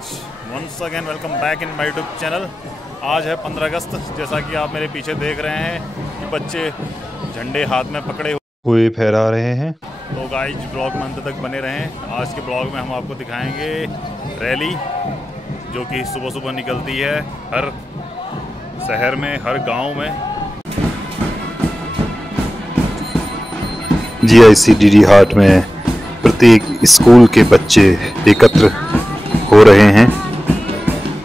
Guys, once again welcome back in my YouTube channel. आज है 15 अगस्त। जैसा कि आप मेरे पीछे देख रहे हैं कि बच्चे झंडे हाथ में पकड़े हुए फहरा रहे हैं। तो गाइज ब्लॉग में अंत तक बने रहें। आज के ब्लॉग में हम आपको दिखाएंगे रैली जो कि सुबह सुबह निकलती है हर शहर में, हर गांव में। GICDD हाट में प्रत्येक स्कूल के बच्चे एकत्र हो रहे हैं।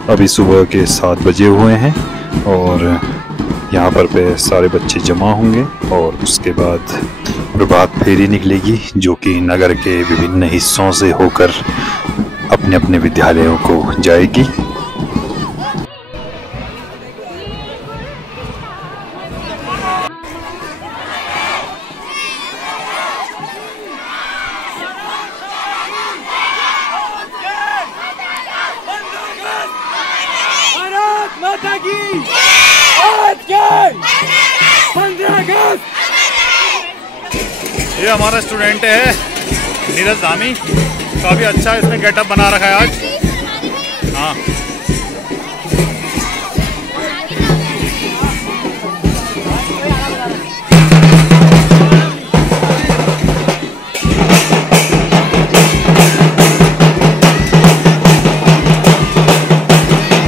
अभी सुबह के 7 बजे हुए हैं और यहाँ पर पे सारे बच्चे जमा होंगे और उसके बाद प्रभात फेरी निकलेगी जो कि नगर के विभिन्न हिस्सों से होकर अपने अपने विद्यालयों को जाएगी। माता की आज के 15 अगस्त। ये हमारा स्टूडेंट है नीरज धामी, काफ़ी अच्छा इसने गेटअप बना रखा है आज। हाँ,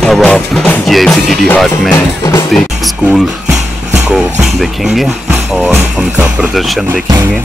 अब आप GICDD हाट में प्रत्येक स्कूल को देखेंगे और उनका प्रदर्शन देखेंगे।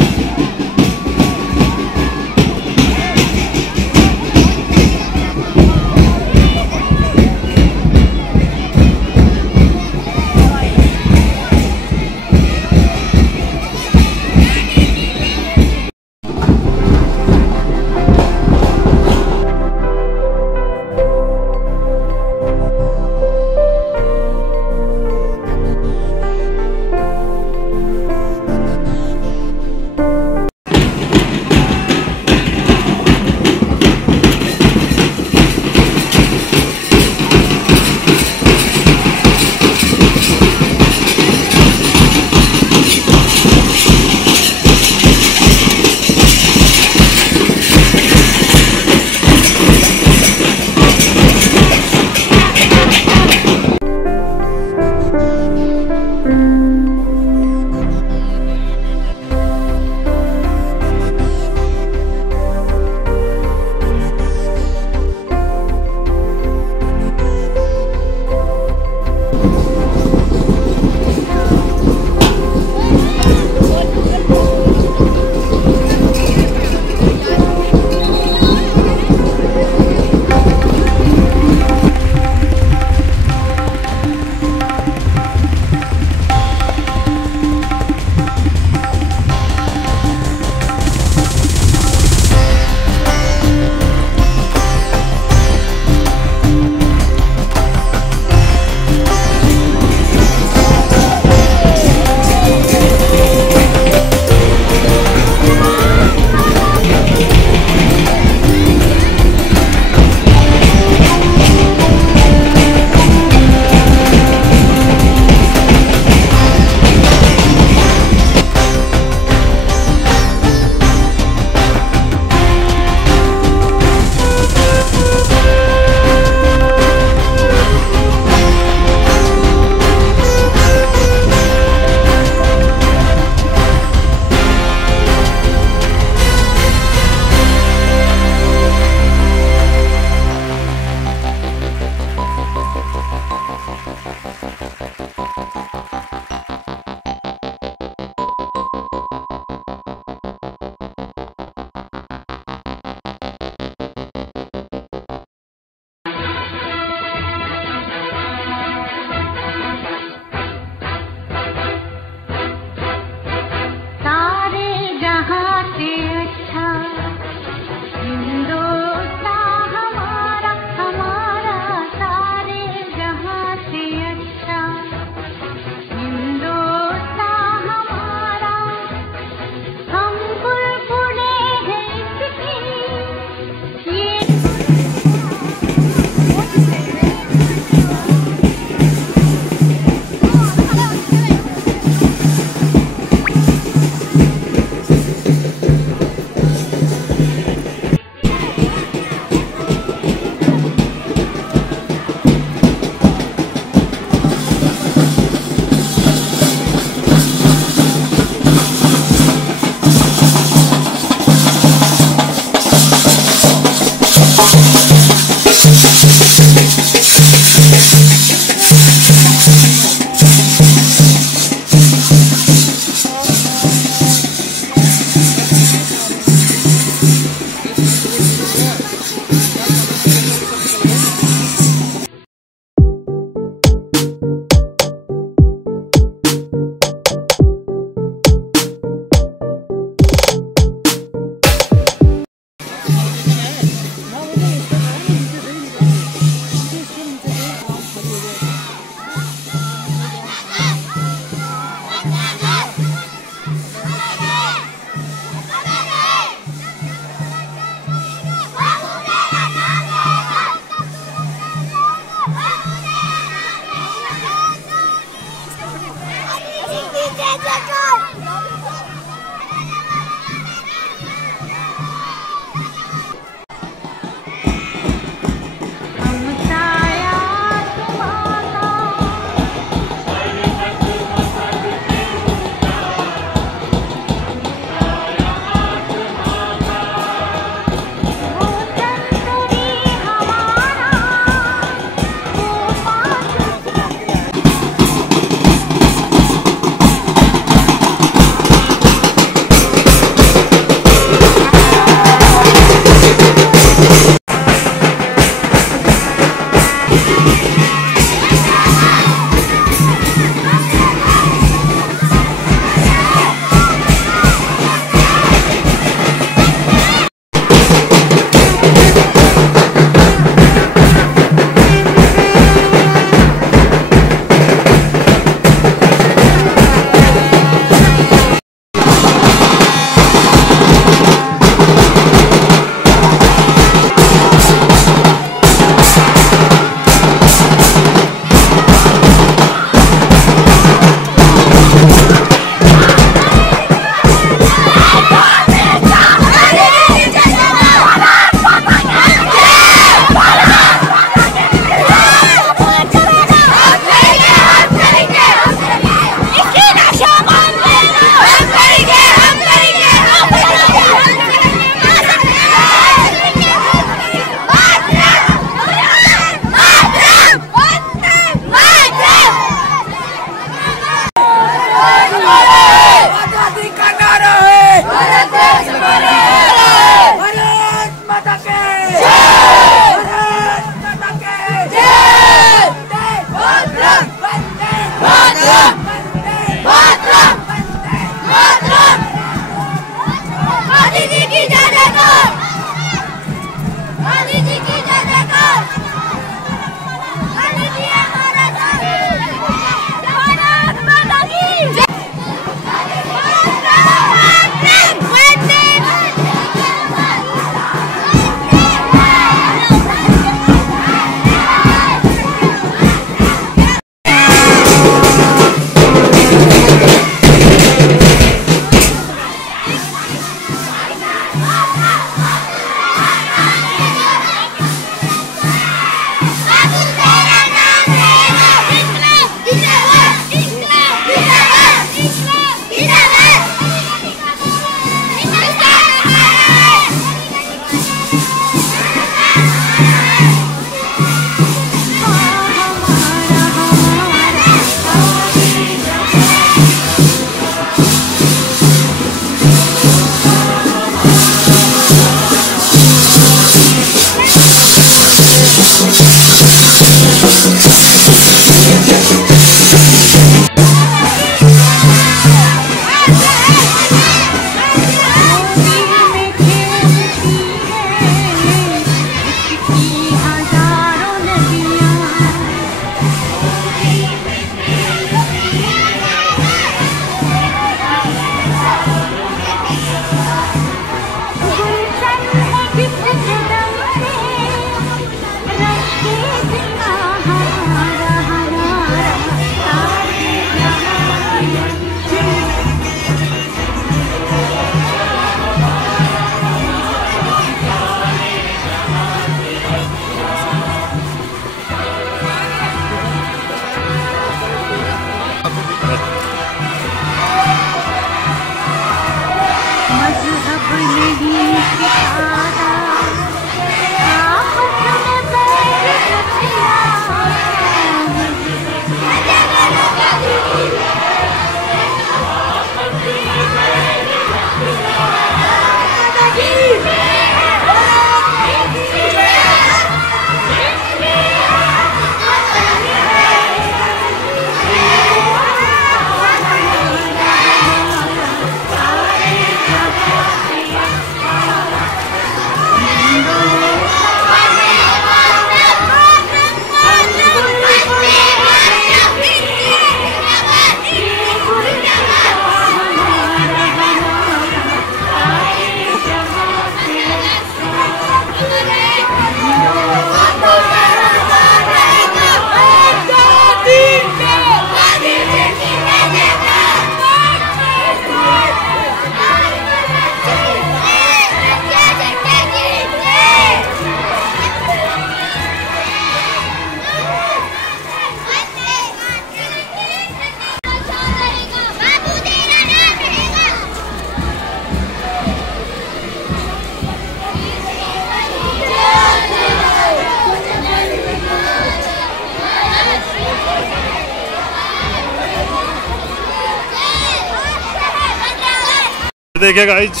देखिए गाइज,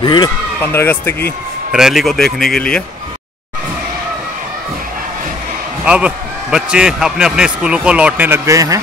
भीड़ 15 अगस्त की रैली को देखने के लिए। अब बच्चे अपने अपने स्कूलों को लौटने लग गए हैं।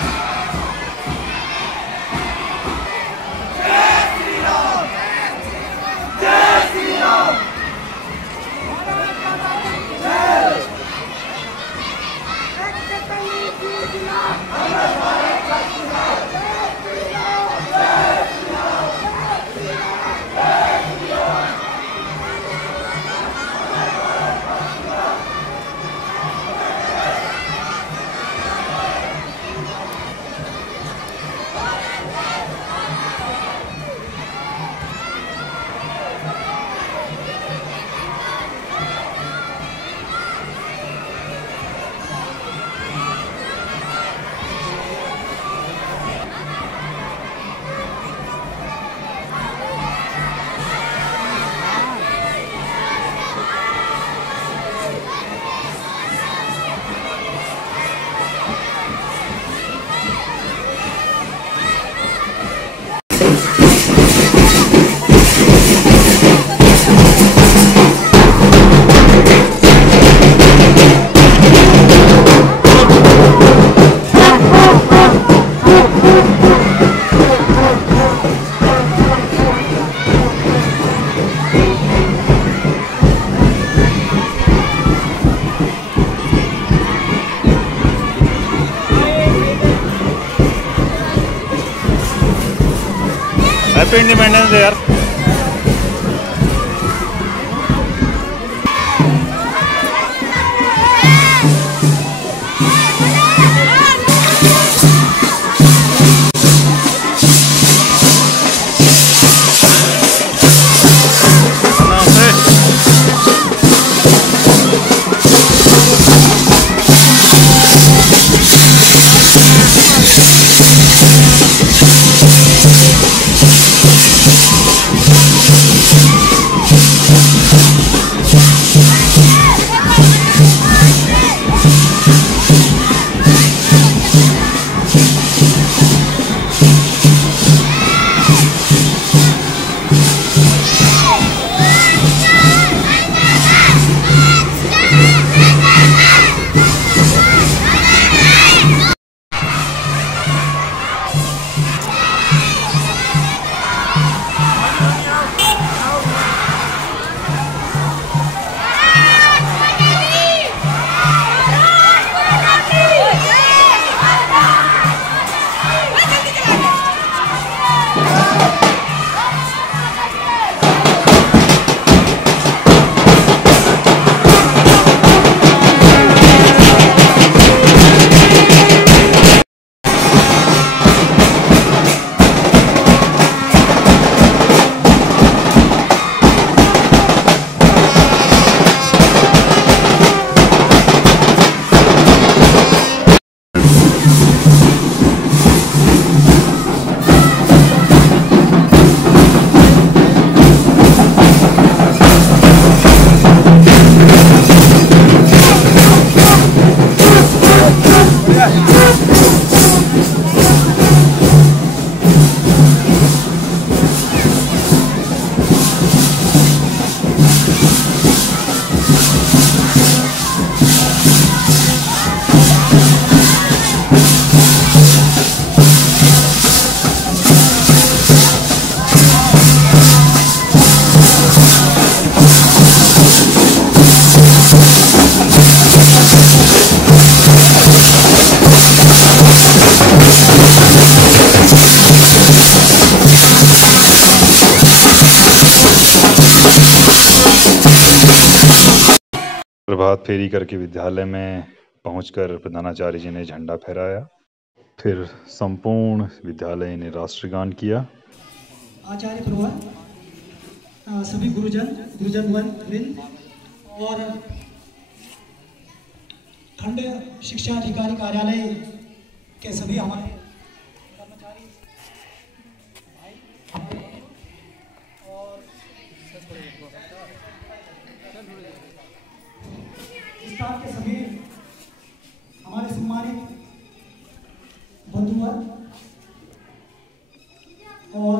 हैप्पी इंडिपेंडेंस डे यार। प्रभात फेरी करके विद्यालय में पहुंचकर प्रधानाचार्य जी ने झंडा फहराया। फिर संपूर्ण विद्यालय ने राष्ट्रगान किया। आचार्य प्रवर, सभी गुरुजन वृंद और खंड शिक्षा अधिकारी कार्यालय के सभी हमारे कर्मचारी और स्टाफ के सभी हमारे सम्मानित बंधुवर्ग और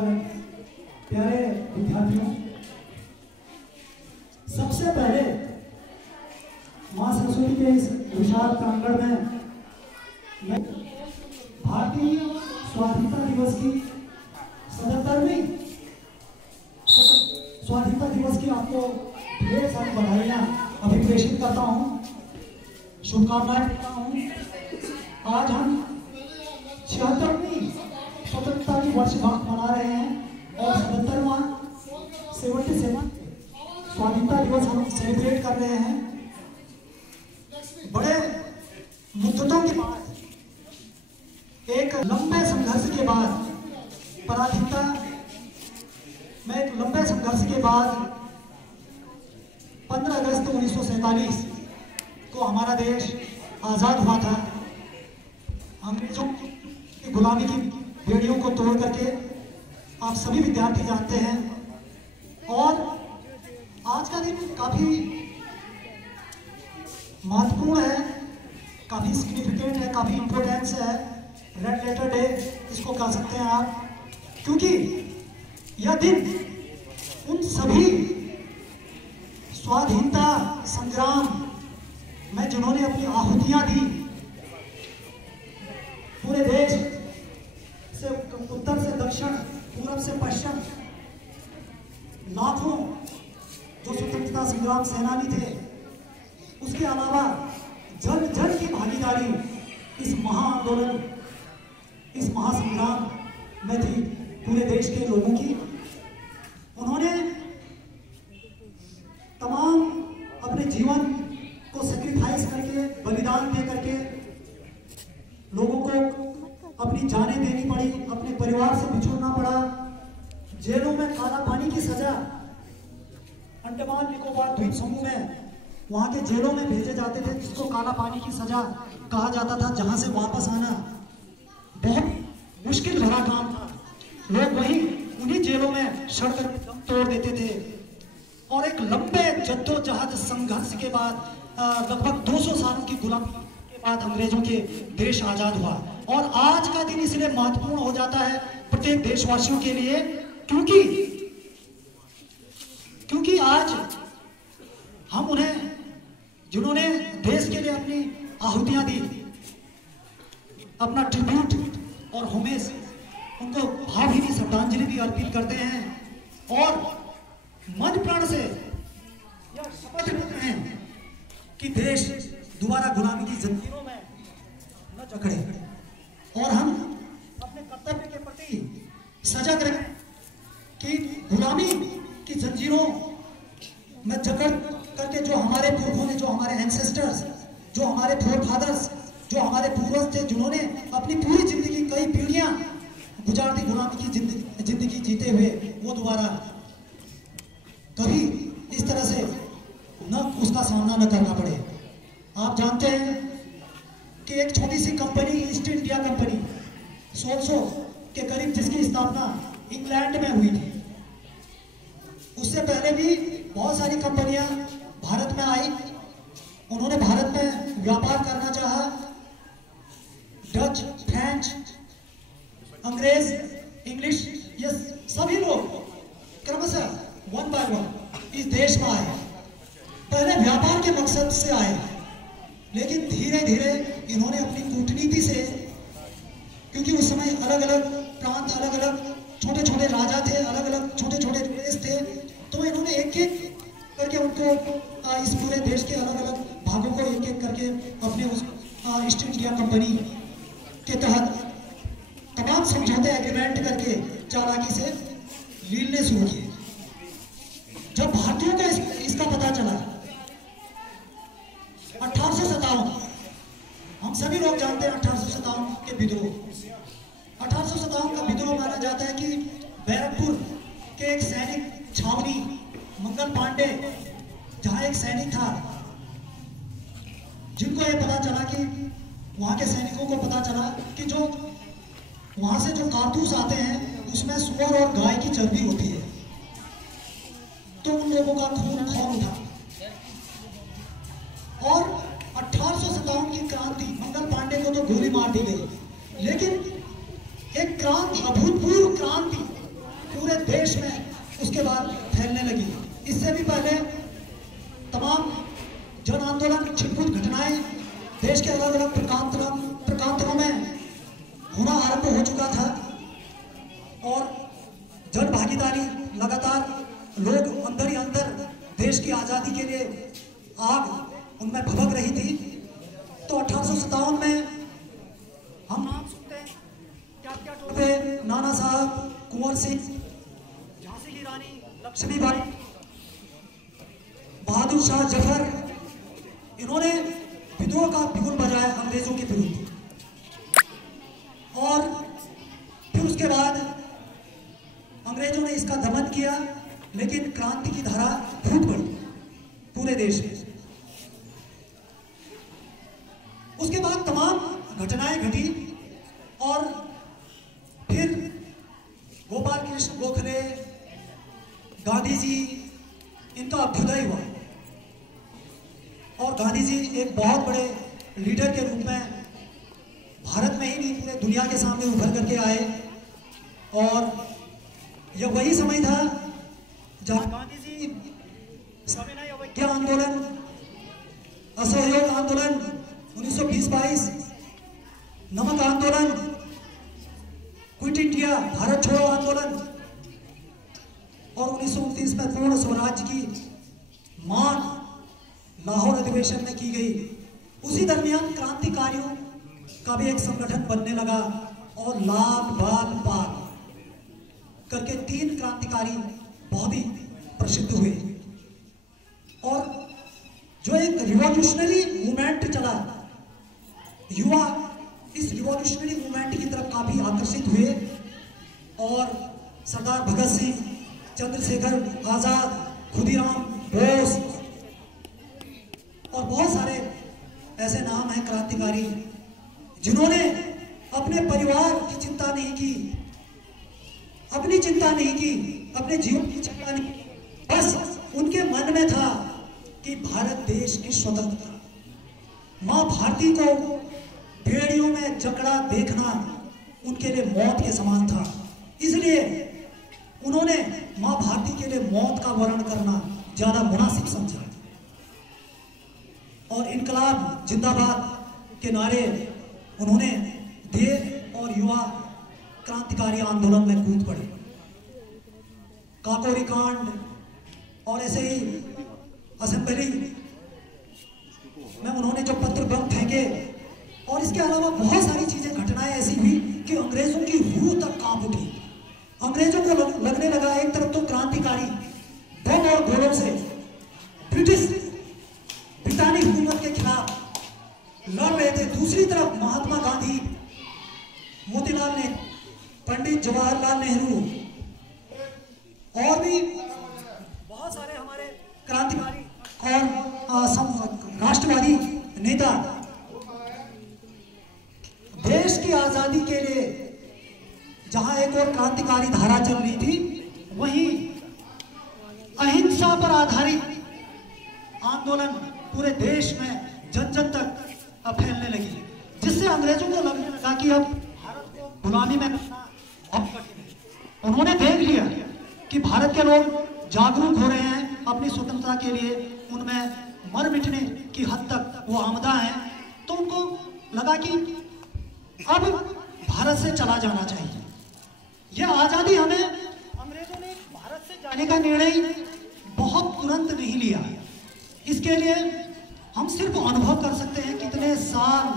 प्यारे विद्यार्थियों, सबसे पहले मां सरस्वती के इस विशाल प्रांगण में भारतीय स्वाधीनता दिवस की 77वीं स्वाधीनता दिवस की आपको ढेर सारी बधाइयां अभिप्रेषित करता हूं, शुभकामनाएं देता हूं। आज हम 76वीं स्वतंत्रता की वर्षगांठ मना रहे हैं और 77वां स्वाधीनता दिवस हम सेलिब्रेट कर रहे हैं। बड़े मुद्दतों के बाद, एक लंबे संघर्ष के बाद, पराधीनता में एक लंबे संघर्ष के बाद 15 अगस्त 1947 को हमारा देश आजाद हुआ था। अंग्रेजों की गुलामी की बेड़ियों को तोड़ करके, आप सभी विद्यार्थी जानते हैं। और आज का दिन काफी महत्वपूर्ण है, काफी सिग्निफिकेंट है, काफी इंपॉर्टेंस है। रेड लेटर डे इसको कह सकते हैं आप, क्योंकि यह दिन उन सभी स्वाधीनता संग्राम में जिन्होंने अपनी आहुतियां दी, पूरे देश से उत्तर से दक्षिण, पूरब से पश्चिम, लाखों जो स्वतंत्रता संग्राम सेनानी थे, उसके अलावा जन जन की भागीदारी इस महाआंदोलन, इस महासंग्राम में थी पूरे देश के लोगों की। उन्होंने तमाम अपने जीवन को सेक्रीफाइस करके, बलिदान दे करके लोगों को अपनी जानें देनी पड़ी, अपने परिवार से बिछुड़ना पड़ा, जेलों में काला पानी की सजा, अंडमान निकोबार द्वीप समूह में वहां के जेलों में भेजे जाते थे, जिसको काला पानी की सजा कहा जाता था, जहां से वापस आना बहुत मुश्किल भरा काम था। लोग वहीं उन्हीं जेलों में सड़ कर दम तोड़ देते थे। और एक लंबे जद्दोजहद संघर्ष के बाद, लगभग 200 सालों की गुलामी के बाद अंग्रेजों के देश आजाद हुआ। और आज का दिन इसलिए महत्वपूर्ण हो जाता है प्रत्येक देशवासियों के लिए, क्योंकि आज हम उन्हें, जिन्होंने देश के लिए अपनी आहुतियां दी, अपना ट्रिब्यूट और होमेज, उनको भावभीनी श्रद्धांजलि भी अर्पित करते हैं और मन प्राण से यह शपथ लेते हैं कि देश दोबारा गुलामी की जंजीरों में न जकड़े, और हम अपने कर्तव्य के प्रति सजग रहें कि गुलामी की जंजीरों में जकड़ करके जो हमारे पुरखों ने, जो हमारे एंसेस्टर्स, जो हमारे फोरफादर्स, जो हमारे पूर्वज थे, जिन्होंने अपनी पूरी जिंदगी, कई पीढ़ियां गुजार दी गुलामी की जिंदगी जीते हुए, वो दोबारा कभी इस तरह से न उसका सामना न करना पड़े। आप जानते हैं कि एक छोटी सी कंपनी, ईस्ट इंडिया कंपनी, 1600 के करीब, जिसकी स्थापना इंग्लैंड में हुई थी, उससे पहले भी बहुत सारी कंपनियां भारत में आई। उन्होंने भारत में व्यापार करना चाहा। डच, फ्रेंच, अंग्रेज, इंग्लिश, ये सभी लोग क्रमशः वन बाय वन इस देश में आए। पहले व्यापार के मकसद से आए, लेकिन धीरे धीरे इन्होंने अपनी कूटनीति से, क्योंकि उस समय अलग अलग प्रांत, अलग अलग छोटे छोटे राजा थे, अलग अलग छोटे छोटे देश थे, तो इन्होंने एक एक करके उनको इस पूरे देश के अलग अलग भागों को एक एक करके अपने उस ईस्ट इंडिया कंपनी के तहत तमाम समझौते एग्रीमेंट करके चालाकी से लीलने शुरू किए। जब भारतीयों को इसका पता चला, 1857, हम सभी लोग जानते हैं 1857 के विद्रोह। 1857 का विद्रोह माना जाता है कि बैरकपुर के एक सैनिक छावनी मंगल पांडे, जहां एक सैनिक था, जिनको ये पता चला कि वहां के सैनिकों को पता चला कि जो वहां से जो कारतूस आते हैं उसमें सुअर और गाय की चर्बी होती है, तो उन लोगों का खून खौल उठा और 1857 की क्रांति, मंगल पांडे को तो गोली मार दी गई, लेकिन एक क्रांति, अभूतपूर्व क्रांति पूरे देश में उसके बाद फैलने लगी। इससे भी पहले तमाम जन आंदोलन, छिटपुट घटनाएं देश के अलग अलग प्रकांतरों में होना आरंभ हो चुका था और जन भागीदारी लगातार लोग अंदर ही अंदर देश की आज़ादी के लिए आग उनमें भभक रही थी। तो 1857 में हम नाम सुनते हैं क्या टोपे, नाना साहब, कुंवर सिंह, झांसी की रानी लक्ष्मीबाई, बहादुर शाह जफर, इन्होंने विद्रोह का बिगुल बजाया अंग्रेजों के विरुद्ध। और फिर उसके बाद अंग्रेजों ने इसका दमन किया, लेकिन क्रांति की धारा फूट पड़ी पूरे देश में। उसके बाद तमाम घटनाएं घटी और फिर गोपाल कृष्ण गोखले, गांधी जी, इनका अभ्युदय हुआ और गांधी जी एक बहुत बड़े लीडर के रूप में भारत में ही नहीं पूरे दुनिया के सामने उभर करके आए। और यह वही समय था जब गांधी जी सविनय अवज्ञा आंदोलन, असहयोग आंदोलन 1920-22, नमक आंदोलन, क्विट इंडिया, भारत छोड़ो आंदोलन और 1929 में पूर्ण स्वराज की मांग लाहौर अधिवेशन में की गई। उसी दरमियान क्रांतिकारियों का भी एक संगठन बनने लगा और लाल बाल पाल करके 3 क्रांतिकारी बहुत ही प्रसिद्ध हुए। और जो एक रिवॉल्यूशनरी मूवमेंट चला, युवा इस रिवॉल्यूशनरी मूवमेंट की तरफ काफी आकर्षित हुए और सरदार भगत सिंह, चंद्रशेखर आजाद, खुदीराम बोस और बहुत सारे ऐसे नाम हैं क्रांतिकारी जिन्होंने अपने परिवार की चिंता नहीं की, अपनी चिंता नहीं की, अपने जीवन की चिंता नहीं की। बस उनके मन में था कि भारत देश की स्वतंत्रता, मां भारती को बेड़ियों में जकड़ा देखना उनके लिए मौत के समान था। इसलिए उन्होंने मां भारती के लिए मौत का वर्ण करना ज्यादा मुनासिब समझा और इनकलाब जिंदाबाद के नारे उन्होंने दिए और युवा क्रांतिकारी आंदोलन में कूद पड़े। काकोरी कांड और ऐसे ही असेंबली में उन्होंने जो पत्र बम फेंके और इसके अलावा बहुत सारी चीजें, घटनाएं ऐसी हुई कि अंग्रेजों की रूह तक कांप उठी। अंग्रेजों को लगने लगा एक तरफ तो क्रांतिकारी बम और गोलों से ब्रिटानी हुकूमत के खिलाफ लड़ रहे थे, दूसरी तरफ महात्मा गांधी, मोतीलाल नेहरू, पंडित जवाहरलाल नेहरू और भी बहुत सारे हमारे क्रांतिकारी और राष्ट्रवादी नेता देश की आजादी के लिए जहां एक और क्रांतिकारी धारा चल रही थी, वहीं अहिंसा पर आधारित आंदोलन पूरे देश में जन जन तक फैलने लगी, जिससे अंग्रेजों को लगने लगा कि अब भारत को गुलामी में रखना बहुत कठिन है। उन्होंने देख लिया कि भारत के लोग जागरूक हो रहे हैं अपनी स्वतंत्रता के लिए, उनमें मर मिटने की हद तक वो आमदा हैं, तो उनको लगा कि अब भारत से चला जाना चाहिए। यह आजादी हमें, अंग्रेजों ने भारत से जाने का निर्णय बहुत तुरंत नहीं लिया। इसके लिए हम सिर्फ अनुभव कर सकते हैं कितने साल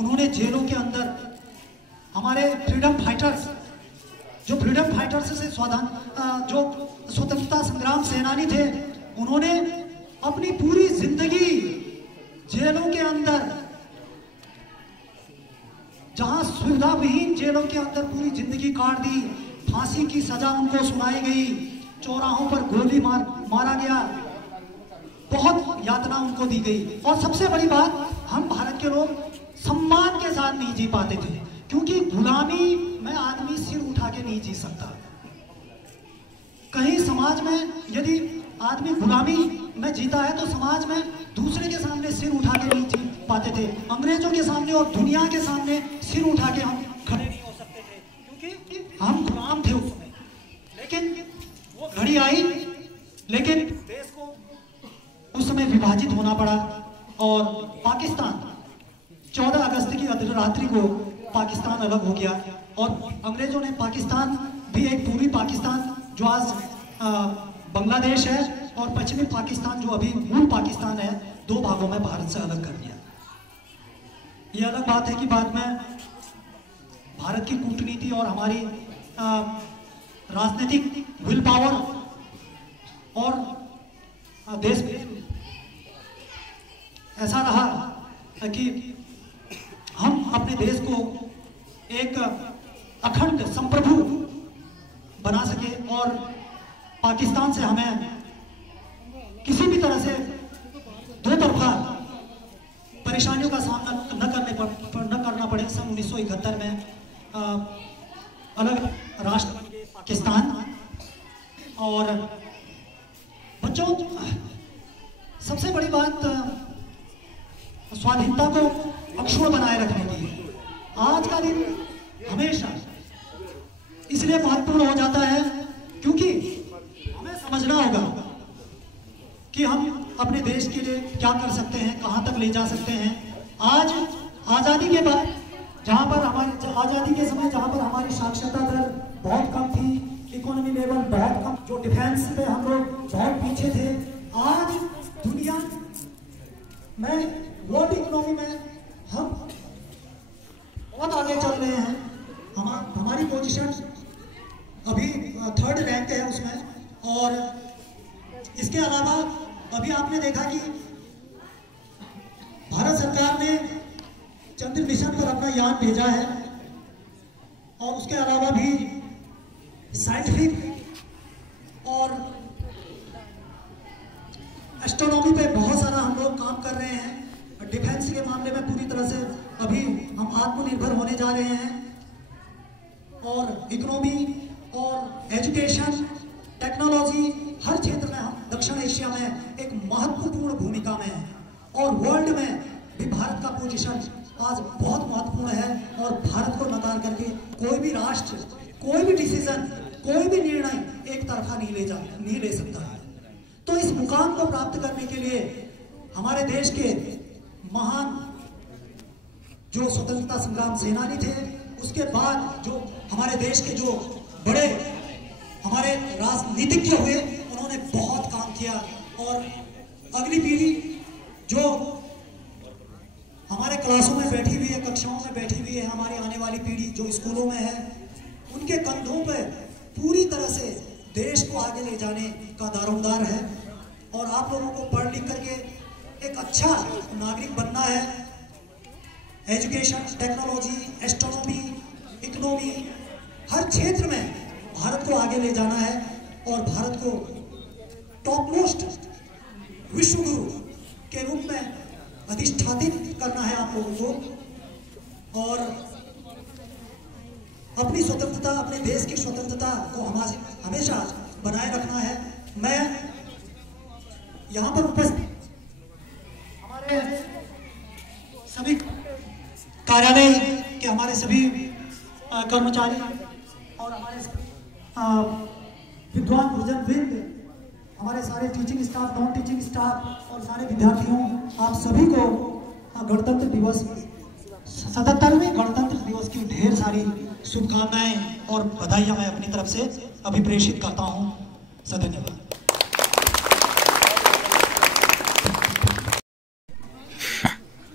उन्होंने जेलों के अंदर हमारे फ्रीडम फाइटर्स, जो फ्रीडम फाइटर्स से जो स्वतंत्रता संग्राम सेनानी थे, उन्होंने अपनी पूरी जिंदगी जेलों के अंदर, जहां सुविधा विहीन जेलों के अंदर पूरी जिंदगी काट दी, फांसी की सजा उनको सुनाई गई, चौराहों पर गोली मारा गया, बहुत यातना उनको दी गई। और सबसे बड़ी बात, हम भारत के लोग सम्मान के साथ नहीं जी पाते थे, क्योंकि गुलामी में आदमी सिर उठा के नहीं जी सकता। कहीं समाज में यदि आदमी गुलामी में जीता है तो समाज में दूसरे के सामने सिर उठा के नहीं जी पाते थे। अंग्रेजों के सामने और दुनिया के सामने सिर उठा के हम खड़े नहीं हो सकते थे, क्योंकि हम गुलाम थे उस समय। लेकिन नहीं आई, लेकिन देश को उस समय विभाजित होना पड़ा और पाकिस्तान 14 अगस्त की रात्रि को पाकिस्तान अलग हो गया और अंग्रेजों ने पाकिस्तान भी एक पूर्वी पाकिस्तान जो आज बांग्लादेश है और पश्चिमी पाकिस्तान जो अभी मूल पाकिस्तान है, 2 भागों में भारत से अलग कर दिया। ये अलग बात है कि बाद में भारत की कूटनीति और हमारी राजनीतिक विल पावर और देश में ऐसा रहा कि हम अपने देश को एक अखंड संप्रभु बना सके और पाकिस्तान से हमें किसी भी तरह से दो तरफा परेशानियों का सामना न करना पड़े। सन 1971 में अलग राष्ट्र बन गए पाकिस्तान। और बच्चों, सबसे बड़ी बात स्वाधीनता को अक्षुण्ण बनाए रखने की है। आज का दिन हमेशा इसलिए महत्वपूर्ण हो जाता है क्योंकि हमें समझना होगा कि हम अपने देश के लिए क्या कर सकते हैं, कहां तक ले जा सकते हैं। आज आज़ादी के बाद जहां पर हमारी आज़ादी के समय जहां पर हमारी साक्षरता दर बहुत कम थी, इकोनॉमी लेवल बहुत कम, जो डिफेंस पे हम लोग बहुत पीछे थे, आज दुनिया में वर्ल्ड इकोनॉमी में हम बहुत आगे चल रहे हैं। हमारी पोजीशन अभी 3rd रैंक है उसमें। और इसके अलावा अभी आपने देखा कि भारत सरकार ने चंद्र मिशन पर अपना यान भेजा है और उसके अलावा भी साइंटिफिक और एस्ट्रोनॉमी पे बहुत सारा हम लोग काम कर रहे हैं। डिफेंस के मामले में पूरी तरह से अभी हम आत्मनिर्भर होने जा रहे हैं और इकोनॉमी और एजुकेशन, टेक्नोलॉजी, हर क्षेत्र में हम दक्षिण एशिया में एक महत्वपूर्ण भूमिका में हैं और वर्ल्ड में भी भारत का पोजीशन आज बहुत महत्वपूर्ण है। और भारत को नकार करके कोई भी राष्ट्र कोई भी डिसीजन, कोई भी निर्णय एक तरफा नहीं ले सकता है। तो इस मुकाम को प्राप्त करने के लिए हमारे देश के महान जो स्वतंत्रता संग्राम सेनानी थे, उसके बाद जो हमारे देश के जो बड़े हमारे राजनीतिज्ञ हुए, उन्होंने बहुत काम किया। और अगली पीढ़ी जो हमारे क्लासों में बैठी हुई है, कक्षाओं में बैठी हुई है, हमारी आने वाली पीढ़ी जो स्कूलों में है, उनके कंधों पर पूरी तरह से देश को आगे ले जाने का दारोमदार है। और आप लोगों को पढ़ लिख करके एक अच्छा नागरिक बनना है। एजुकेशन, टेक्नोलॉजी, एस्ट्रोनॉमी, इकोनॉमी, हर क्षेत्र में भारत को आगे ले जाना है और भारत को टॉप मोस्ट विश्व गुरु के रूप में अधिष्ठापित करना है आप लोगों को। और अपनी स्वतंत्रता, अपने देश की स्वतंत्रता को हमेशा बनाए रखना है। मैं यहाँ पर उपस्थित हमारे सभी कार्यालय के हमारे सभी कर्मचारी और हमारे विद्वान वृंद, हमारे सारे teaching staff, non teaching staff और सारे विद्यार्थियों, आप सभी को गणतंत्र दिवस 77वें गणतंत्र दिवस की ढेर सारी शुभकामनाएं और बधाइयां मैं अपनी तरफ से अभिप्रेषित करता हूं। धन्यवाद।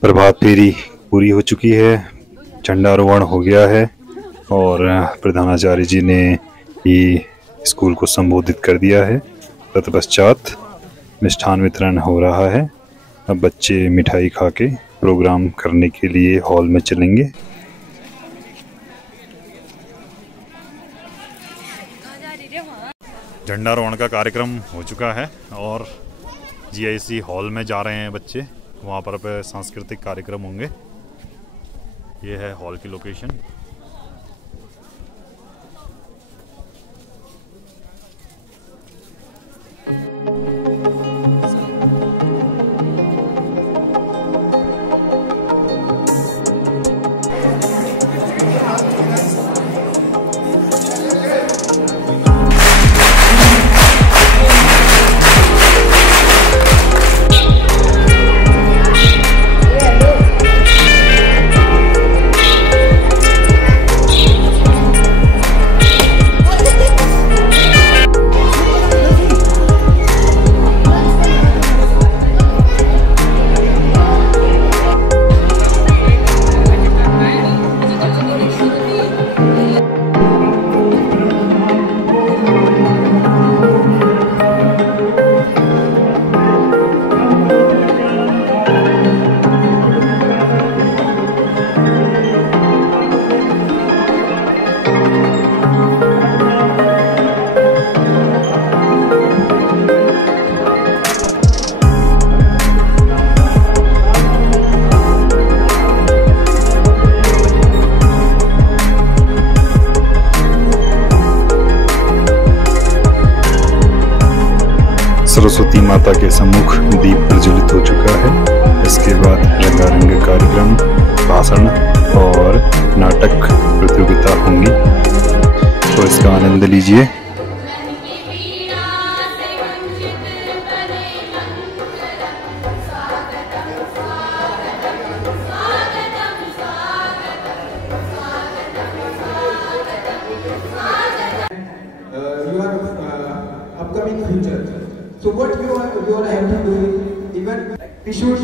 प्रभात फेरी पूरी हो चुकी है, झंडारोहण हो गया है और प्रधानाचार्य जी ने ही स्कूल को संबोधित कर दिया है। तत्पश्चात मिष्ठान वितरण हो रहा है। अब बच्चे मिठाई खा के प्रोग्राम करने के लिए हॉल में चलेंगे। झंडारोहण का कार्यक्रम हो चुका है और जीआईसी हॉल में जा रहे हैं बच्चे, वहाँ पर सांस्कृतिक कार्यक्रम होंगे। ये है हॉल की लोकेशन। सरस्वती माता के सम्मुख दीप प्रज्वलित हो चुका है। इसके बाद रंगारंग कार्यक्रम, भाषण और नाटक प्रतियोगिता होंगी, तो इसका आनंद लीजिए। Upcoming future. So what you all have to do is, even we should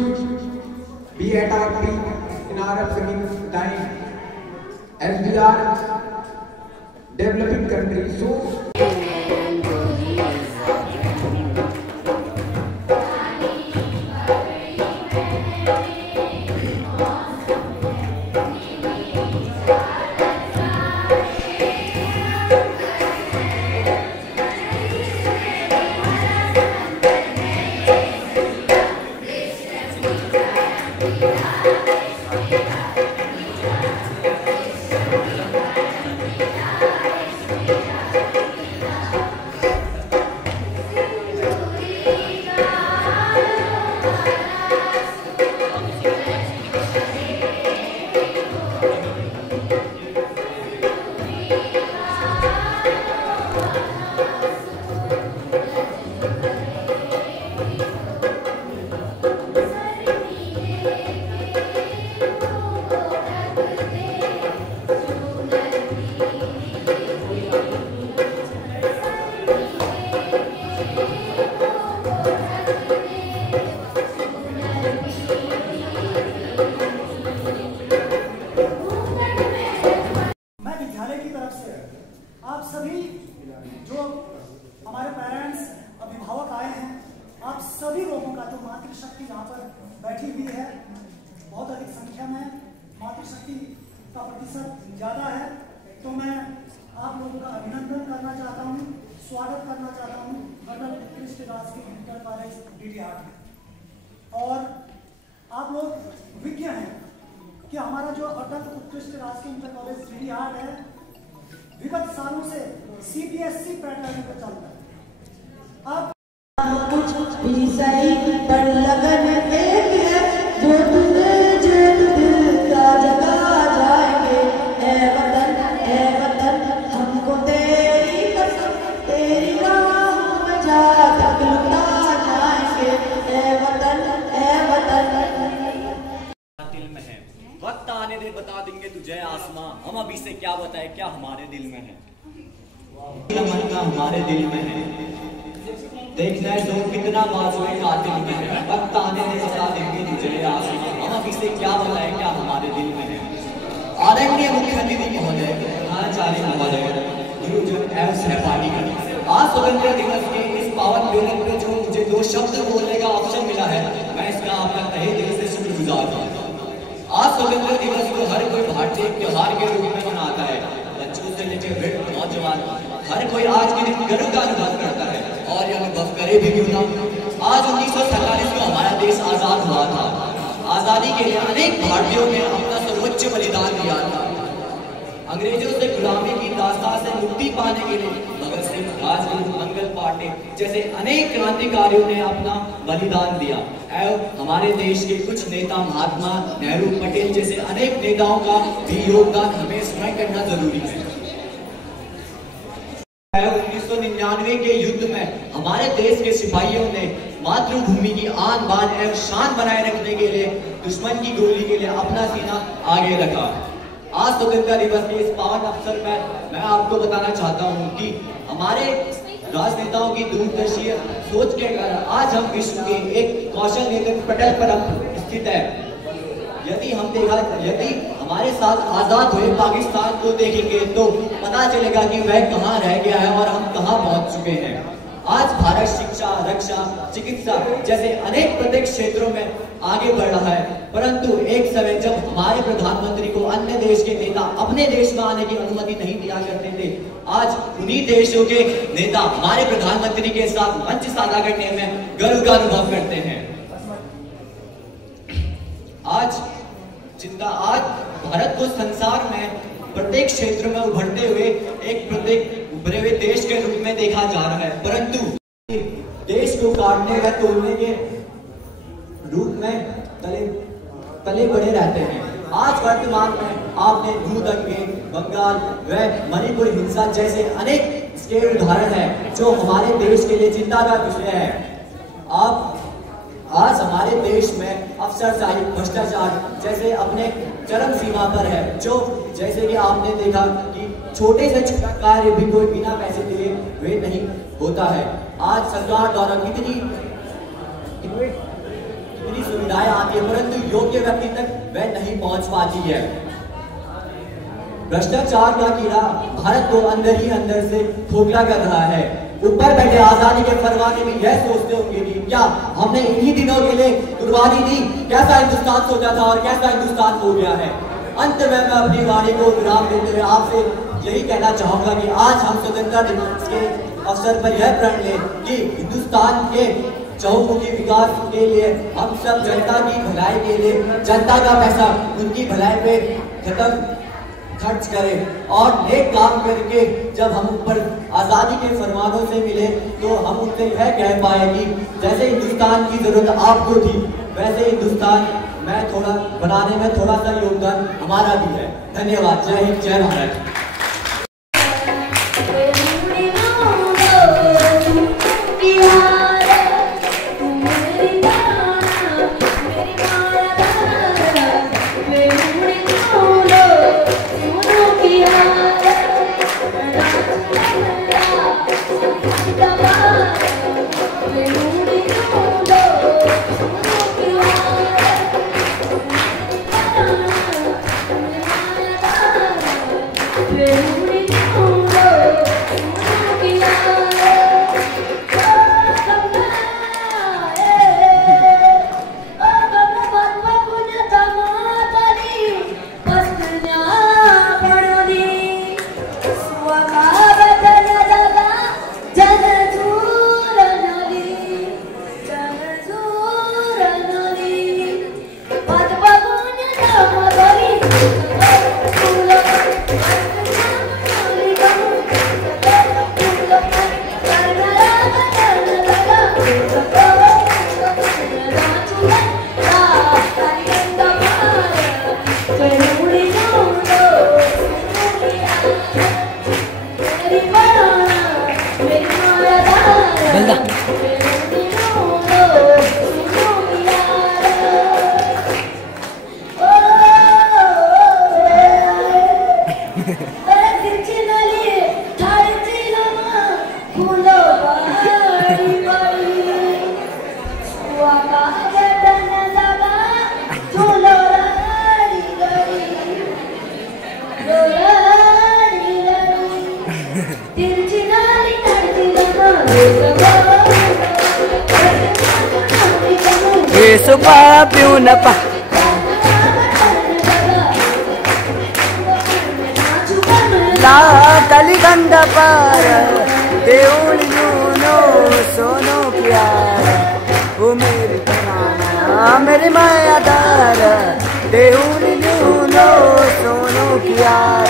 be at our peak in our upcoming time, as we are developing country. So आप सभी जो हमारे पेरेंट्स, अभिभावक आए हैं, आप सभी लोगों का जो मातृशक्ति यहाँ पर बैठी हुई है, बहुत अधिक संख्या में मातृशक्ति का प्रतिशत ज़्यादा है, तो मैं आप लोगों का अभिनंदन करना चाहता हूँ, स्वागत करना चाहता हूँ अटल उत्कृष्ट राजकीय इंटर कॉलेज डीडीआर में। और आप लोग विज्ञ हैं कि हमारा जो अटल उत्कृष्ट राजकीय इंटर कॉलेज डीडीआर है, विगत सालों से सीबीएसई पैटर्न पर चलता है। अब कुछ भी सही पर लगन एक है, जो तुझे दिल का जगा जाएंगे। ए वतन हमको तेरी कसम, तेरी राहों में जाकर लुटा जाएंगे। ए वतन दिल में है, वक्त आने दे बता देंगे तुझे आसमां, हम अभी से क्या बताए क्या हमारे दिल में है। तमन्ना हमारे दिल में है, देखना है जो कितना बाजुए कातिल में है। वक्त आने दे बता देंगे तुझे आसमां, हम अभी से क्या बताए क्या हमारे दिल में है। आदरणीय मुख्यमंत्री महोदय, प्रधानाचार्य महोदय, गुरुजन एवं सहपाठी, आज स्वतंत्रता दिवस के इस पावन दिवस पे जो मुझे दो शब्द बोलने का अवसर मिला है, मैं इसका आपका तहे दिल से शुक्रगुजार हूँ। आज स्वतंत्रता दिवस को हर कोई भारतीय त्योहार के रूप में मनाता है। बच्चों से लेकर वृद्ध नौजवान हर कोई आज के दिन गर्व का अनुभव करता है, और यह अनुभव करे भी क्यों ना। आज 1947 को हमारा देश आजाद हुआ था। आजादी के लिए अनेक भारतीयों ने अपना सर्वोच्च बलिदान दिया था। अंग्रेजों से गुलामी की दास्तां से मुक्ति पाने के लिए भगत सिंह, राजगुरु, मंगल पांडे जैसे अनेक क्रांतिकारियों ने अपना बलिदान दिया। एवं हमारे देश के कुछ नेता, महात्मा नेहरू, पटेल जैसे अनेक नेताओं का भी योगदान हमें स्मरण करना जरूरी है। 1999 के युद्ध में हमारे देश के सिपाहियों ने मातृभूमि की आन बान एवं शान बनाए रखने के लिए दुश्मन की गोली के लिए अपना सीना आगे रखा। आज स्वतंत्रता दिवस के इस पावन अवसर में मैं आपको बताना चाहता हूं कि हमारे राजनेताओं की दूरदर्शी सोच के कारण आज हम विश्व के एक कौशल नेतृत्व पटल पर स्थित है। यदि हमारे साथ आजाद हुए पाकिस्तान को देखेंगे तो पता चलेगा कि वह कहां रह गया है और हम कहां पहुंच चुके हैं। आज भारत शिक्षा, रक्षा, चिकित्सा जैसे अनेक प्रत्येक क्षेत्रों में आगे बढ़ रहा है, परंतु एक समय जब हमारे प्रधानमंत्री को अन्य देश के नेता अपने देश में आने की अनुमति नहीं दिया करते थे, आज उन्हीं देशों के नेता हमारे प्रधानमंत्री के साथ मंच साझा करने में गर्व का अनुभव करते हैं। आज भारत को संसार में प्रत्येक क्षेत्र में उभरते हुए उभरे हुए देश के रूप में देखा जा रहा है, परंतु देश को काटने व तोड़ने के रूप में तले बड़े रहते हैं। आज वर्तमान में आपने भू दंगे, बंगाल व मणिपुर हिंसा जैसे अनेक इसके उदाहरण हैं जो हमारे देश के लिए चिंता का विषय है। आज हमारे देश में अफसरशाही, भ्रष्टाचार जैसे अपने चरम सीमा पर है, जो जैसे कि आपने देखा कि छोटे से छोटा कार्य भी कोई बिना पैसे दिए वे नहीं होता है। आज सरकार द्वारा कितनी सुविधाएं आती है, परंतु योग्य व्यक्ति तक वह नहीं पहुंच पाती है। भ्रष्टाचार का कीड़ा भारत को अंदर ही अंदर से खोखला कर रहा है। ऊपर बैठे आजादी के फरमाने में यह सोचते होंगे कि क्या हमने इन्हीं दिनों के लिए कुर्बानी दी, कैसा हिंदुस्तान सोचा था और कैसा हिंदुस्तान हो गया है। अंत में मैं अपनी वाणी को विराम देते हुए आपसे यही कहना चाहूंगा कि आज हम स्वतंत्रता दिवस के अवसर पर यह प्रण लें कि हिंदुस्तान के चहुमुखी विकास के लिए हम सब जनता की भलाई के लिए जनता का पैसा उनकी भलाई पे खर्च करें और नेक काम करके जब हम ऊपर आजादी के फरमानों से मिले तो हम उनसे यह कह पाए कि जैसे हिंदुस्तान की जरूरत आपको थी वैसे हिंदुस्तान में थोड़ा बनाने में थोड़ा सा योगदान हमारा भी है। धन्यवाद। जय हिंद, जय भारत। कलिगंध पार देउल यूनो सोनो प्यार वो मेरी बनाना मेरी माया दार देउल यूनो सोनो प्यार।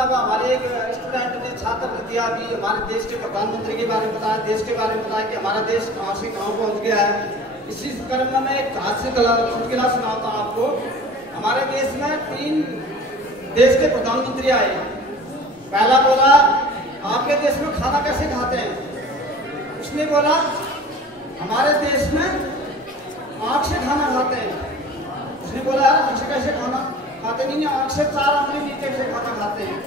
हमारे एक स्टूडेंट ने छात्र ने दिया कि हमारे देश के प्रधानमंत्री के बारे में बताया, देश के बारे में बताया कि हमारा देश कहाँ से कहाँ पहुँच गया है। इसी क्रम में मैं एक हास्य चुटकुला सुनाता हूँ आपको। हमारे देश में 3 देश के प्रधानमंत्री आए। पहला बोला आपके आपके देश में खाना कैसे खाते हैं? उसने बोला हमारे देश में आँख से खाना खाते हैं। उसने बोला आँख से कैसे खाना खाते? नहीं, आँख से 4 उंगली नीचे से खाना खाते हैं।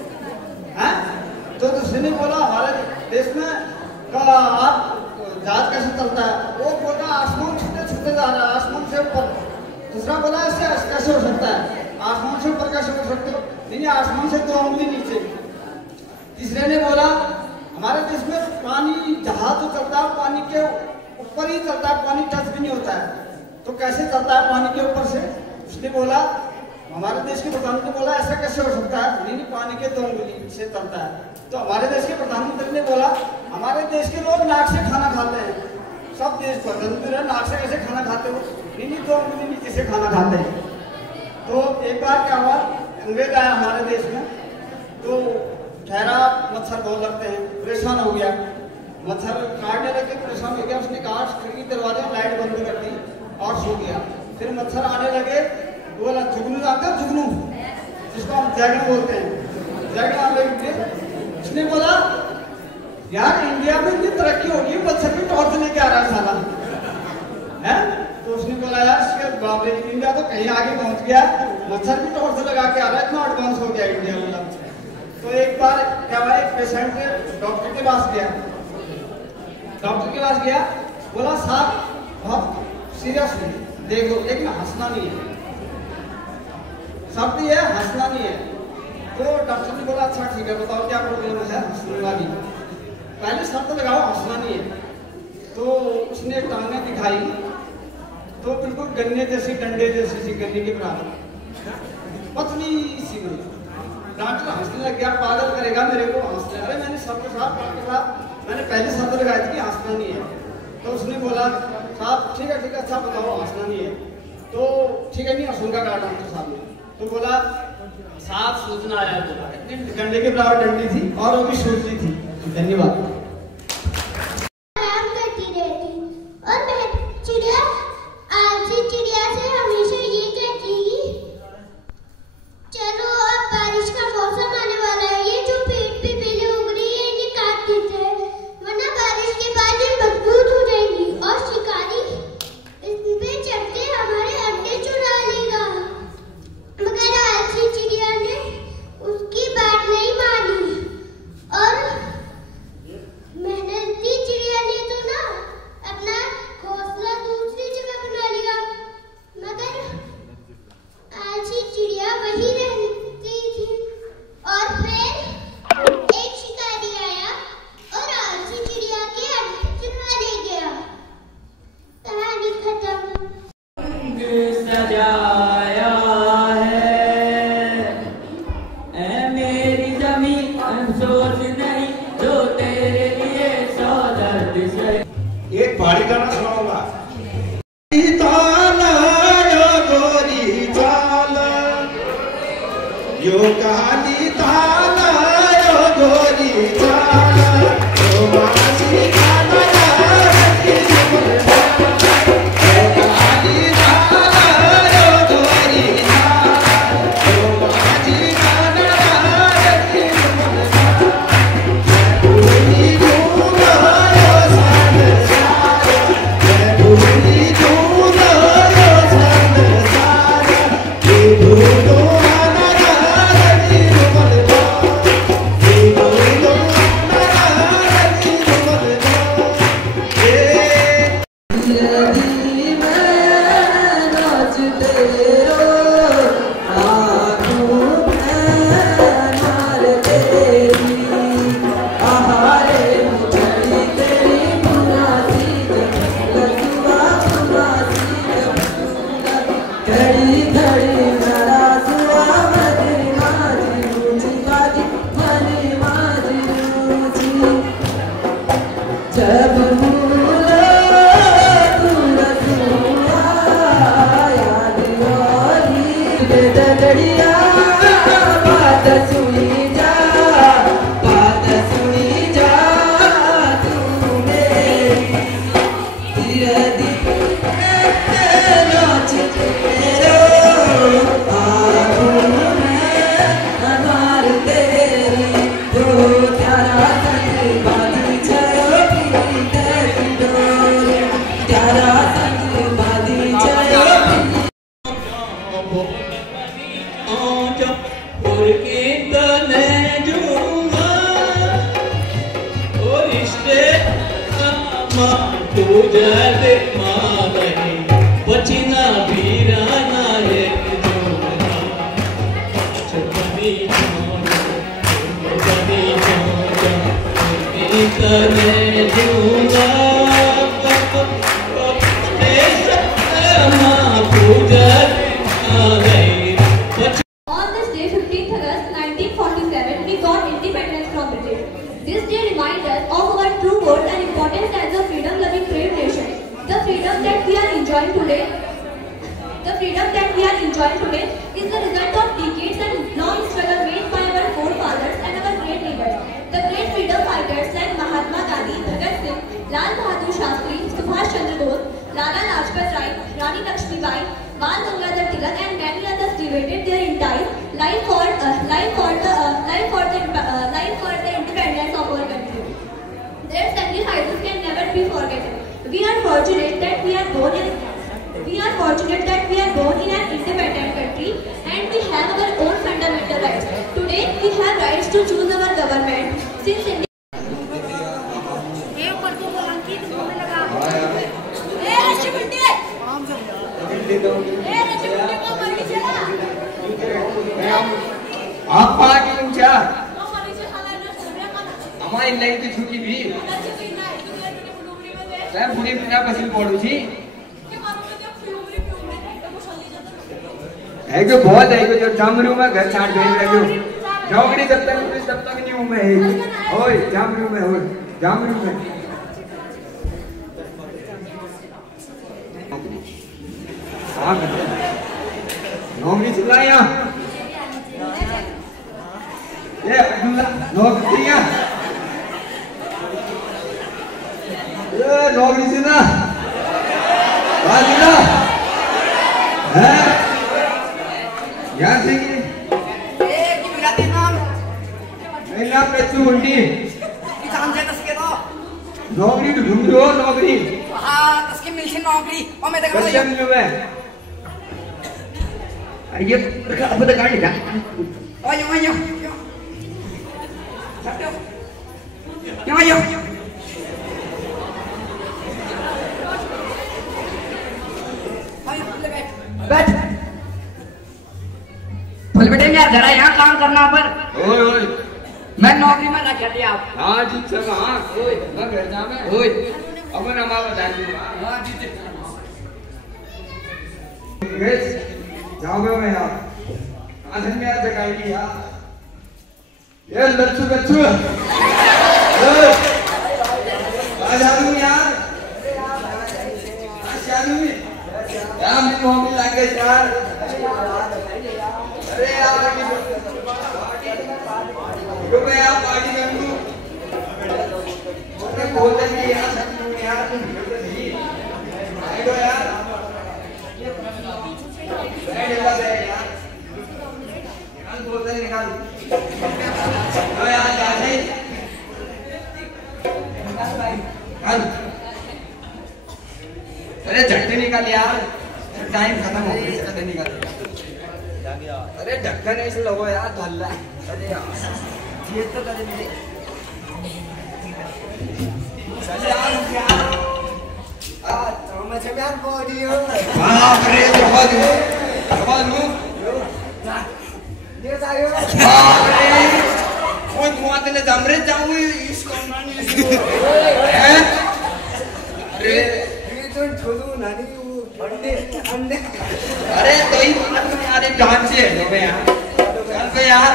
तो दूसरे ने बोला हमारे देश में आप जहाज कैसे चलता है? वो बोला आसमान छूटे छूटे जा रहा है, आसमान से ऊपर। दूसरा बोला ऐसे कैसे हो सकता है? आसमान से ऊपर कैसे हो सकते हो? नहीं, आसमान से 2 उंगली नीचे। तीसरे ने बोला हमारे देश में पानी जहाज जो चलता है पानी के ऊपर ही चलता है, पानी टच भी नहीं होता है, तो कैसे चलता है पानी के ऊपर से? उसने बोला हमारे देश के प्रधानमंत्री ने बोला ऐसा कैसे हो सकता है? नहीं, पानी के 2 उंगली से चलता है। तो हमारे देश के प्रधानमंत्री ने बोला हमारे देश के लोग नाक से खाना खाते हैं। सब देश प्रधानमंत्री नाक से कैसे खाना खाते हो? नहीं, 2 उंगली नीचे से खाना खाते हैं। तो एक बार क्या हुआ, अंग्रेज आया हमारे देश में, तो ठहरा, मच्छर बहुत लगते हैं, परेशान हो गया, मच्छर काटने लगे, परेशान हो गया। उसने कहा खिड़की दरवाजे में लाइट बंद कर दी और सो गया। फिर मच्छर आने लगे, बोला जुगनू आते हैं, जुगनू जिसको हम जैगन बोलते हैं, जैगन आने लगे। उसने बोला यार इंडिया में इतनी तरक्की होगी, मच्छर भी टॉर्च लेके आ रहा है साला है। तो उसने बोला यार इसके बाप रे, इंडिया तो कहीं आगे पहुंच गया, मच्छर भी टॉर्च लगा के आ रहा है, इतना एडवांस हो गया इंडिया वाला। तो एक बार क्या हुआ, एक पेशेंट डॉक्टर के पास गया, बोला साहब बहुत सीरियस है, देखो लेकिन हंसना नहीं है, सर्दी है हंसना नहीं है। तो डॉक्टर ने बोला अच्छा ठीक है बताओ क्या प्रॉब्लम है, हंसने वाली, पहले शर्त लगाओ हंसना नहीं है। तो उसने टांगें दिखाई, तो बिल्कुल गन्ने जैसी, डंडे जैसी सी, गन्ने के बराबर पतली सी हुई। डॉक्टर हंसने लग गया, पागल करेगा मेरे को हंसने। अरे मैंने शर्त साहब, डॉक्टर साहब मैंने पहले शर्त लगाई थी कि हंसना नहीं है। तो उसने बोला साहब ठीक है अच्छा बताओ हंसना नहीं है। तो ठीक है नहीं हंसूंगा कहा डॉक्टर साहब ने। तो बोला साफ सूचना आया, बोला इतनी गंडे के बराबर डंडी थी और वो भी सूचती थी। धन्यवाद। और मैं चिड़िया आलसी चिड़िया से हमेशा ये कहती चलो अब बारिश का मौसम आने वाला है, ये जो पेड़ पे बेलें उग रही है इन्हें काट देते हैं, वरना बारिश के बाद ये मजबूत हो जाएंगी और शिकारी इस पे चढ़ के हमारे अंडे चुरा लेगा। मगर आलसी चिड़िया ने उसकी बात नहीं मानी और मेहनती चिड़िया ने तो ना अपना घोंसला दूसरी जगह बना लिया, मगर आलसी चिड़िया वही रहती थी। और फिर एक शिकारी आया और आलसी चिड़िया के अंडे चुरा ले गया। कहानी खत्म। सजाया है ऐ मेरी ज़मीं, अफसोस नहीं जो तेरे लिए सौ दर्द से। एक पहाड़ी गाना सुनाऊंगा। यो कहानी ताला यो गोरी ताला यो मासी ताला यो कहानी ताला यो गोरी ताला यो मासी ताला भूली दूंगा यो सान सारा, भूली दूंगा यो सान सारा, ये भूलो प्यारा पूजत माँ गई बचना वीराना एक जोड़ा छपनी करे दूंगा माँ पूजत आ गई। On this day, 15th August 1947, we got independence from British. This day reminds us of our true worth and importance as a freedom-loving brave nation. The freedom that we are enjoying today is the result of decades and long struggle made by our forefathers and our great leaders. The great freedom fighters like Mahatma Gandhi, Bhagat Singh, Lal Bahadur Shastri, Subhash Chandra Bose, Lala Lajpat Rai, Rani Lakshmibai, Bal Gangadhar Tilak, and many others devoted their entire life for the independence of our country. Their sacrifices can never be forgotten. We are fortunate that we are born in an independent country, and we have our own fundamental rights. Today, we have rights to choose our government. Since India आप party ऊंचा हमारी line की छुट्टी भी मैं पूरी बिना पसीन पड़ू थी है कि बहुत है कि जो जामरू में घर छाड़ गए है जो नौकरी जब तक नहीं हूँ मैं ओए जामरू में हाँ नौकरी चिल्लाया ये नौकरी से ना है यहाँ से नौकरी तो ढूंढ रहे हो नौकरी नौकरी और मैं ये अब तक गाड़ी जा बैठ बोल बेटे यार जरा यहाँ काम करना पर ओए मैं नौकरी में ना चलिए आप हाँ जी सब हाँ ओए मैं घर जा मैं ओए अब ना मार बता दूँ हाँ जी जाओ मैं यार आज हम यार जगाएगी यार ये लच्छू बच्चू आज आलू यार आज आलू यार मैं नौकरी लगे यार अरे यार तो मैं यार पार्टी कर लूँ मैं बोलते नहीं यार सब यार तुम बोलते नहीं आएगा यार अरे झटके निकाल यार टाइम खत्म हो गया झटके निकाल अरे ढक्कन ऐसे लगो यार धल्ला अरे यार ये तो कर दे चल यार तो मुझे यार बॉडी हो बाप रे बहुत ये सायो बाप रे कोई मुआते ने जमरे जाऊं इसको नानी हैं अरे ये तो छोड़ू नानी वो अंडे अरे तो ही अरे जान से है बे यार चल बे यार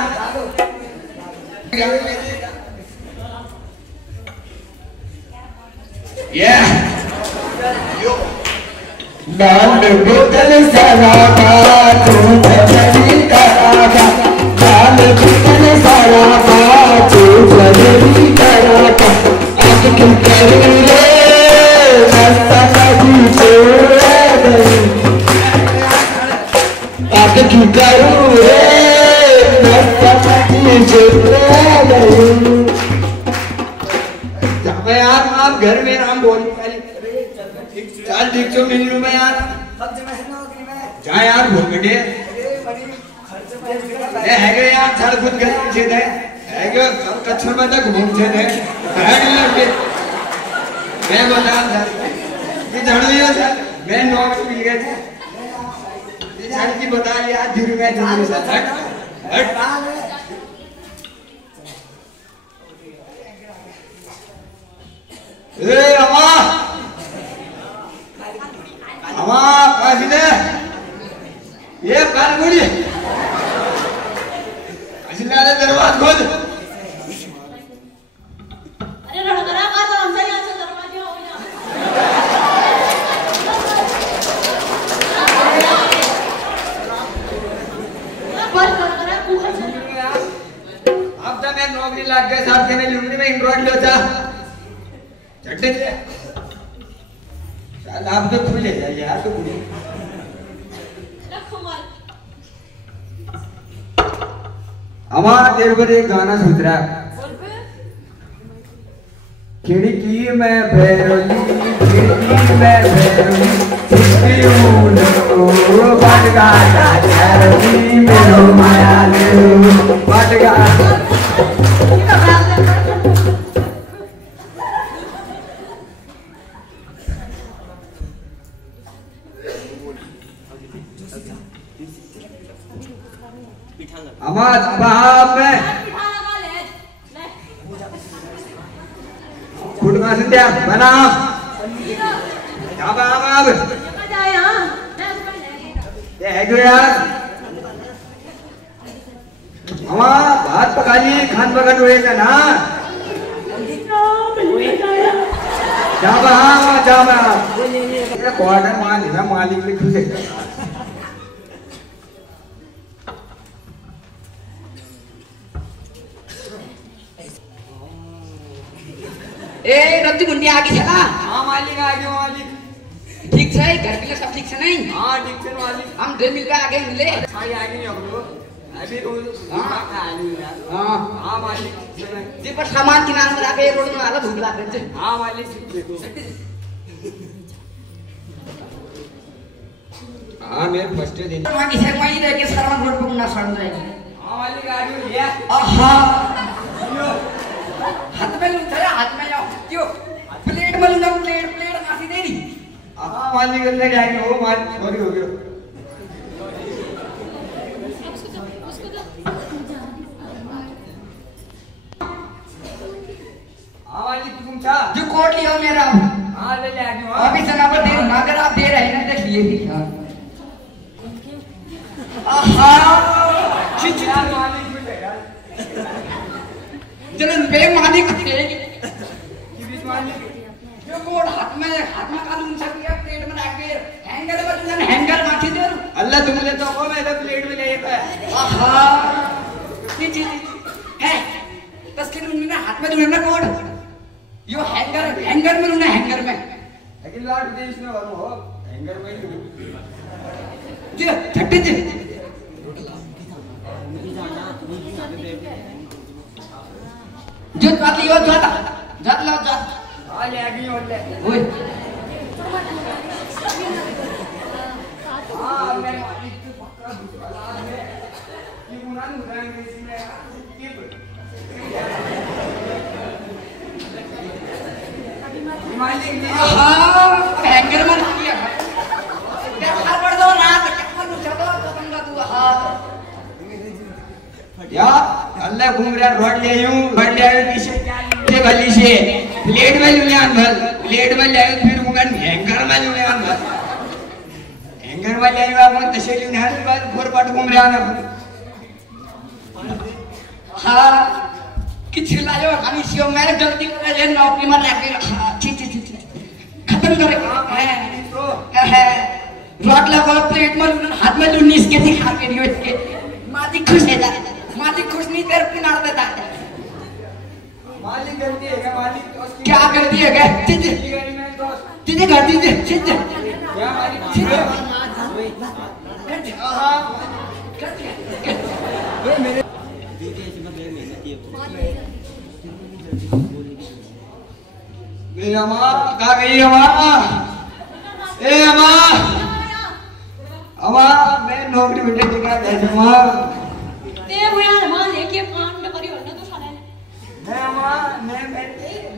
ये यो लाल बोतल सराबा तू बजरी करागा लाल बोतल सराबा तू बजरी करागा आज क्यों कर रे रास्ता नहीं छोड़ गई आज क्यों करूं रे रास्ता नहीं छोड़ गई जब यार आप घर में नाम बोल चल ठीक तो मिल लूं मैं यार जा यार भूल बेटे ये है कि यार चल खुद घर पीछे दे है कि कच्छ में तक घूम छे दे है नहीं लड़के मैं बता हुई हो सर, मैं नौकरी मिल गया था। सर की बता लिया जुर्म है जुर्म सर। हट हट। ए अम्मा अम्मा काशी दे ये कान मुड़ी काशी ले दरवाजा खोल। अरे रड़गड़ा का तो हमसे यहाँ से दरवाजे हो गया। अब तो मैं नौकरी लग गया साहब के मैं लुंगी में इंट्रोड लो था चट्टे से साल आप तो खुल जाए यार तो बुढ़ी हमारा तेरे पर एक गाना सोच रहा है खिड़की में भैरवी खिड़की में भैरवी बटगा मेरो माया बटगा आवाज बाप में फुटका संध्या बना क्या बाप अब ये है क्यों यार हमारा भात पका ली खान पका हुए का ना क्या बाप ये क्वार्टर मालिक है मालिक भी खुश है ए रत्ती मुंडी आगे चला। हाँ मालिक आ गया मालिक। ठीक है घर के लिए सब ठीक से नहीं? हाँ ठीक है मालिक। हम दे मिल के आगे मिले। खाई आगे नहीं हम लोग। अभी रोज खा नहीं यार। हाँ हाँ मालिक। जी पर सामान की नाम लगा के रोड में आला भूख लग रहे थे। हाँ मालिक देखो। हाँ मेरे फर्स्ट दिन। वहाँ किसे वहीं रह के सरवन रोड पर ना सड़ जाएगी। हाँ मालिक आ गया लिया। आहा हाथ में लूँ तेरा हाथ में जाओ क्यों प्लेट में लूँ प्लेट प्लेट काफी देरी। हाँ मालिक ले जाएंगे वो मालिक सॉरी हो गया। हाँ मालिक तुम चा जो कोट लिया मेरा। हाँ ले आगे अभी से ना पर देर ना अगर आप दे रहे हैं ना देख लिए भी क्या। आहा चिच मालिक मिलेगा। जलन पे मालिक थे किस मालिक जो कोड हाथ में कालून सकती है प्लेट में रख के हैंगर पर जन हैंगर माथी दे अल्लाह तुमने तो को मैं तो प्लेट में ले पे आहा जी है तस्किन में हाथ में दूं ना कोड यो हैंगर में लूना हैंगर में लेकिन लाट देश में वरो हो हैंगर में ही जी छट्टी जी जो बात लियो जाता जात लो जात आ ले आगे और ले ओए हां मैं मालिक को पक्का बुला है ये उन्होंने उड़ाएंगे इसमें मालिक ने हां हैंगर में लिया क्या पड़ दो ना तो क्या कर चलो तो बंदा तू हां या अल्लाह घूम रहा रोड ले यूं रोड ले आयो पीछे के भली से प्लेट में लुलियान भल प्लेट में ले फिर मुगन हैंगर में लुलियान भल हैंगर में ले आयो अपन तसे लुलियान भल फोर पट घूम रहा ना हां किछ लायो हमी सियो मैंने गलती कर ये नौकरी में लाके ठीक खत्म करे है रोड लगा प्लेट में हाथ में लुनी इसके दिखा के दियो इसके माती खुश है जा मालिक खुश नहीं तेरे किनार देता मालिक गलती है क्या मालिक क्या गलती है क्या तुझे घर दीजिए ठीक है क्या मालिक मेरे मेरा माँ कहाँ गई माँ ए माँ माँ मैं नौकरी बेटे टिका कैसे माँ ते वो यार मां लेके कान में करी होना तो साला मैं मां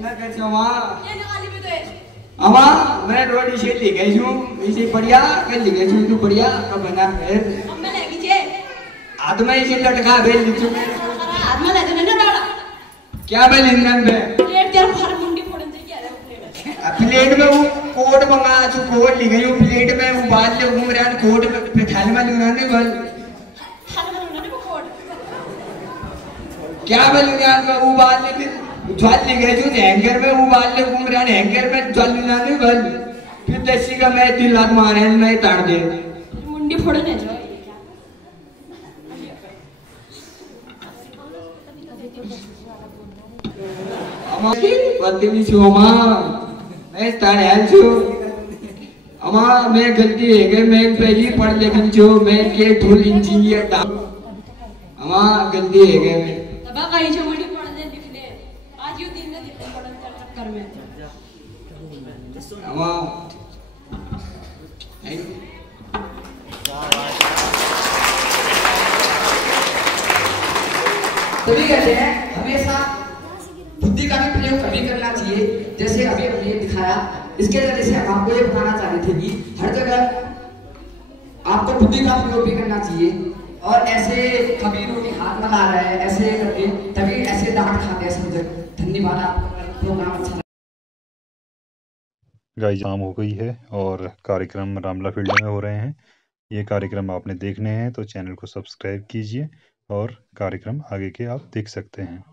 मैं कैसे मां ये निकाली भी तो अमा मैं रोड इसे लिखे छू इसे बढ़िया कल लिखे छू तू बढ़िया अब बना फिर मैं लेगी जे आज मैं इसे लटका भेज दी छू आज मैं लेने ना डाला क्या मैं लिंदन पे प्लेट तेरा भर मुंडी फोड़न से क्या है प्लेट में वो कोड मंगा छू कोड लिखे छू प्लेट में वो बाल ले घूम रहा है कोड पे थाली में लगा नहीं बल थाली में लगा नहीं वो कोड क्या मैं लगा में वो बाल ले ज्वाल लिखे छू हैंगर में वो बाल ले घूम रहा है हैंगर में ज्वाल लगा नहीं बल फिर देसी का मैं 3 लाख मारे मैं ताड़ दे मुंडी फोड़ने जो बदली छू अमा मैं ताड़ है छू अमा मैं गलती है कि मैं पहली पढ़ लिखन छू मैं के टूल इंजीनियर था अमा गलती है कि मैं तबा कहीं जो मुंडी फोड़ने लिखने आज यो दिन में लिखने पड़न चक्कर में अमा तभी कहते हैं हमेशा बुद्धि का भी प्रयोग कभी करना चाहिए। जैसे अभी हमने दिखाया, इसके वजह से हम आपको ये बताना चाह रहे थे कि हर जगह आपको बुद्धि का प्रयोग भी करना चाहिए और ऐसे कभी रोटी हाथ में ला रहा है ऐसे करके तभी ऐसे डांट खाते हैं समझ। धन्यवाद, आपका प्रोग्राम अच्छा। गाइस शाम हो गई है और कार्यक्रम रामला फील्ड में हो रहे हैं। ये कार्यक्रम आपने देखने हैं तो चैनल को सब्सक्राइब कीजिए और कार्यक्रम आगे के आप देख सकते हैं।